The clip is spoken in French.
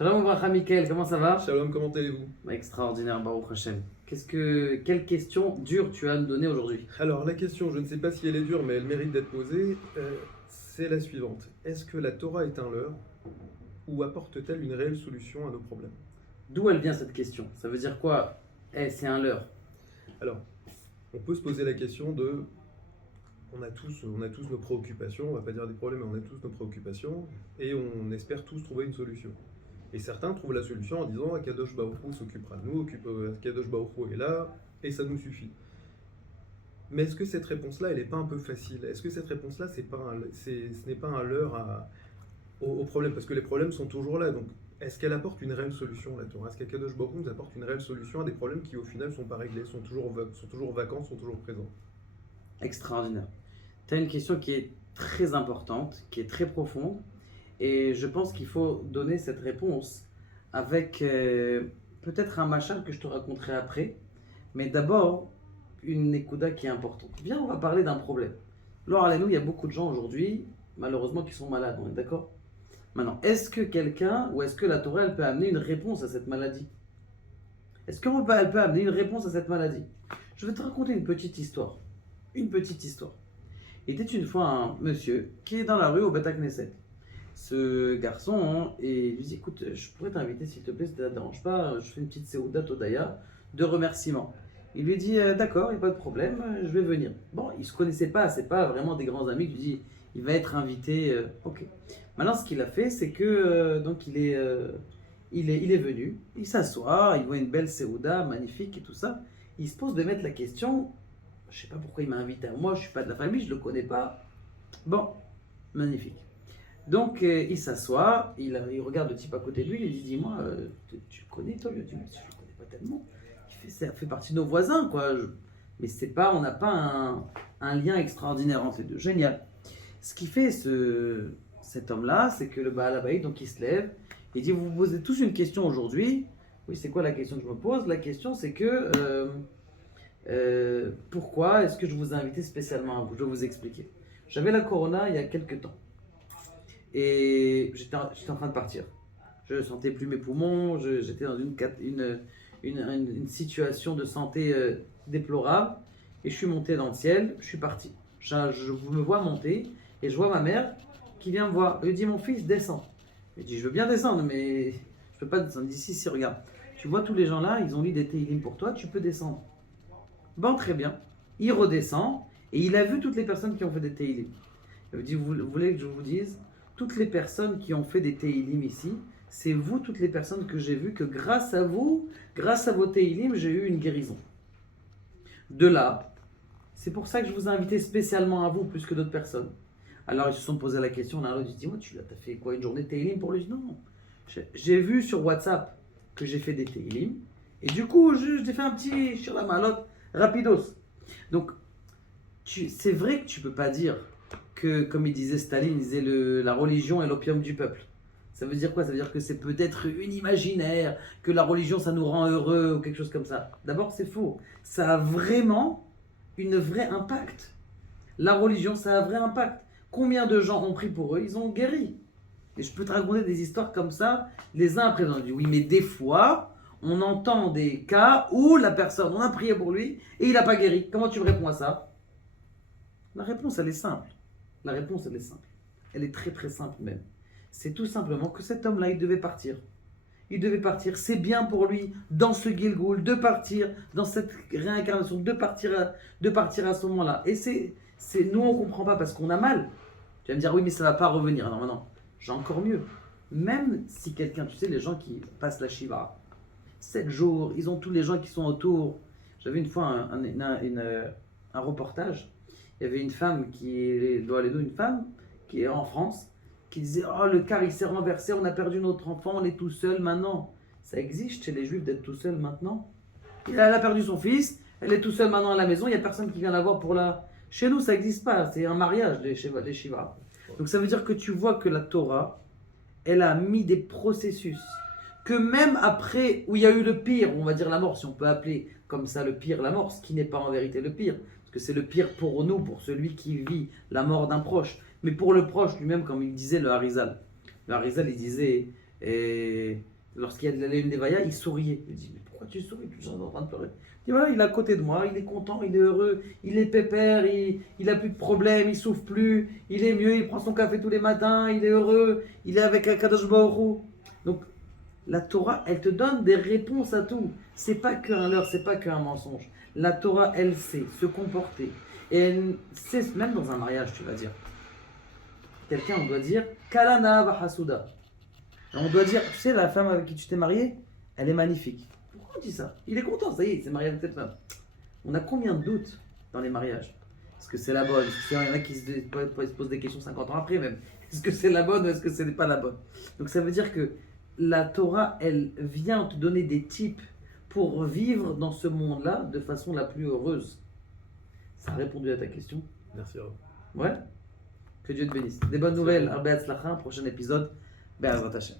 Shalom Vracha Mickaël, comment ça va? Shalom, comment allez-vous? Extraordinaire, Baruch Hashem. Quelle question dure tu as à nous donner aujourd'hui? Alors, la question, je ne sais pas si elle est dure, mais elle mérite d'être posée, c'est la suivante. Est-ce que la Torah est un leurre ou apporte-t-elle une réelle solution à nos problèmes? D'où elle vient cette question? Ça veut dire quoi? C'est un leurre. Alors, on peut se poser la question de... on a tous nos préoccupations, on va pas dire des problèmes, mais on a tous nos préoccupations, et on espère tous trouver une solution. Et certains trouvent la solution en disant Akadosh Baruch Hu s'occupera de nous, Akadosh Baruch Hu est là, et ça nous suffit. Mais est-ce que cette réponse-là, elle n'est pas un peu facile? Est-ce que cette réponse-là, ce n'est pas un leurre au problème? Parce que les problèmes sont toujours là. Donc, est-ce qu'elle apporte une réelle solution, la Torah? Est-ce qu'Akadosh Baruch Hu nous apporte une réelle solution à des problèmes qui, au final, ne sont pas réglés, sont toujours vacants, sont toujours présents? Extraordinaire. Tu as une question qui est très importante, qui est très profonde, et je pense qu'il faut donner cette réponse avec peut-être un machin que je te raconterai après, mais d'abord une ékouda qui est importante. Viens, on va parler d'un problème. Alors, allez-nous, il y a beaucoup de gens aujourd'hui, malheureusement, qui sont malades, on est d'accord? Maintenant, est-ce que quelqu'un, ou est-ce que la Torah, elle peut amener une réponse à cette maladie? Est-ce qu'elle peut amener une réponse à cette maladie? Je vais te raconter une petite histoire. Une petite histoire. Il était une fois un monsieur qui est dans la rue au Beth Knesset. Ce garçon, et il lui dit écoute, je pourrais t'inviter s'il te plaît, si ça ne te dérange pas, je fais une petite Seouda Todaya de remerciement. Il lui dit d'accord, il n'y a pas de problème, je vais venir. Bon, il ne se connaissait pas, c'est pas vraiment des grands amis. Il lui dit il va être invité, ok. Maintenant, ce qu'il a fait, c'est que donc il est venu, il s'assoit, il voit une belle Seouda magnifique et tout ça. Il se pose de mettre la question je sais pas pourquoi il m'a invité à moi, je suis pas de la famille, je le connais pas. Bon, magnifique. Donc il s'assoit, il regarde le type à côté de lui, il lui dit dis-moi, tu le connais toi? Il lui dit je le connais pas tellement. Ça fait partie de nos voisins quoi. Mais c'est pas, on n'a pas un lien extraordinaire entre les deux. Génial. Ce qui fait cet homme-là, c'est que le Baal Habayit, donc il se lève, il dit vous vous posez tous une question aujourd'hui. Oui, c'est quoi la question que je me pose? La question c'est que pourquoi est-ce que je vous ai invité spécialement à vous? Je vais vous expliquer. J'avais la corona il y a quelques temps et j'étais en train de partir. Je ne sentais plus mes poumons, j'étais dans une situation de santé déplorable et je suis monté dans le ciel, je suis parti. Je me vois monter et je vois ma mère qui vient me voir. Elle lui dit mon fils descend. Je dis je veux bien descendre mais je peux pas descendre d'ici. Si regarde, tu vois tous les gens là, ils ont lu des télim pour toi, tu peux descendre. Bon, très bien. Il redescend et il a vu toutes les personnes qui ont fait des Teilim. Il me dit, vous voulez que je vous dise, toutes les personnes qui ont fait des Teilim ici, c'est vous, toutes les personnes que j'ai vues, que grâce à vous, grâce à vos Teilim, j'ai eu une guérison. De là, c'est pour ça que je vous ai invité spécialement à vous, plus que d'autres personnes. Alors ils se sont posé la question, l'un l'autre, dit, moi, tu as fait quoi, une journée de Teilim pour lui? Non. J'ai vu sur WhatsApp que j'ai fait des Teilim, et du coup, j'ai fait un petit sur la malotte. Rapidos. Donc, c'est vrai que tu peux pas dire que, comme il disait Staline, il disait la religion est l'opium du peuple. Ça veut dire quoi? Ça veut dire que c'est peut-être une imaginaire, que la religion ça nous rend heureux ou quelque chose comme ça. D'abord, c'est faux. Ça a vraiment une vraie impact. La religion, ça a un vrai impact. Combien de gens ont pris pour eux? Ils ont guéri. Et je peux te raconter des histoires comme ça, les uns après les autres. Oui, mais des fois, on entend des cas où la personne, on a prié pour lui et il n'a pas guéri. Comment tu me réponds à ça? La réponse, elle est simple. La réponse, elle est simple. Elle est très très simple même. C'est tout simplement que cet homme-là, il devait partir. Il devait partir. C'est bien pour lui, dans ce Gilgoul, de partir, dans cette réincarnation, de partir à ce moment-là. Et nous, on ne comprend pas parce qu'on a mal. Tu vas me dire, oui, mais ça ne va pas revenir. Non, non, j'ai encore mieux. Même si quelqu'un, tu sais, les gens qui passent la Shiva, 7 jours, ils ont tous les gens qui sont autour. J'avais une fois un reportage. Il y avait une femme une femme qui est en France, qui disait oh le car il s'est renversé, on a perdu notre enfant, on est tout seul maintenant. Ça existe chez les juifs d'être tout seul maintenant. Elle a perdu son fils, elle est tout seule maintenant à la maison, il n'y a personne qui vient la voir pour la. Chez nous ça n'existe pas, c'est un mariage les Shiva. Donc ça veut dire que tu vois que la Torah, elle a mis des processus que même après, où il y a eu le pire, on va dire la mort, si on peut appeler comme ça le pire la mort, ce qui n'est pas en vérité le pire, parce que c'est le pire pour nous, pour celui qui vit la mort d'un proche, mais pour le proche lui-même, comme il disait le Harizal. Le Harizal, il disait Et lorsqu'il y a de la lune d'Evaya, il souriait. Il dit, mais pourquoi tu souris? Tout le monde est en train de pleurer. Il dit, voilà, il est à côté de moi, il est content, il est heureux, il est pépère, il a plus de problème, il souffre plus, il est mieux, il prend son café tous les matins, il est heureux, il est avec Kadosh Baruch Hu. Donc, la Torah, elle te donne des réponses à tout. C'est pas qu'un leurre, c'est pas qu'un mensonge. La Torah, elle sait se comporter. Et elle sait, même dans un mariage, tu vas dire. Quelqu'un, on doit dire, Kalana Bahasuda. On doit dire, tu sais, la femme avec qui tu t'es marié, elle est magnifique. Pourquoi on dit ça? Il est content, ça y est, il s'est marié avec cette femme. On a combien de doutes dans les mariages? Est-ce que c'est la bonne? Il y en a qui se posent des questions 50 ans après même. Est-ce que c'est la bonne ou est-ce que ce n'est pas la bonne? Donc ça veut dire que la Torah, elle vient te donner des tips pour vivre dans ce monde-là de façon la plus heureuse. Ça a répondu à ta question? Merci Rav. Ouais? Que Dieu te bénisse. Des bonnes nouvelles. Arbe Hatzlacha, prochain épisode. Be'ezrat Hashem.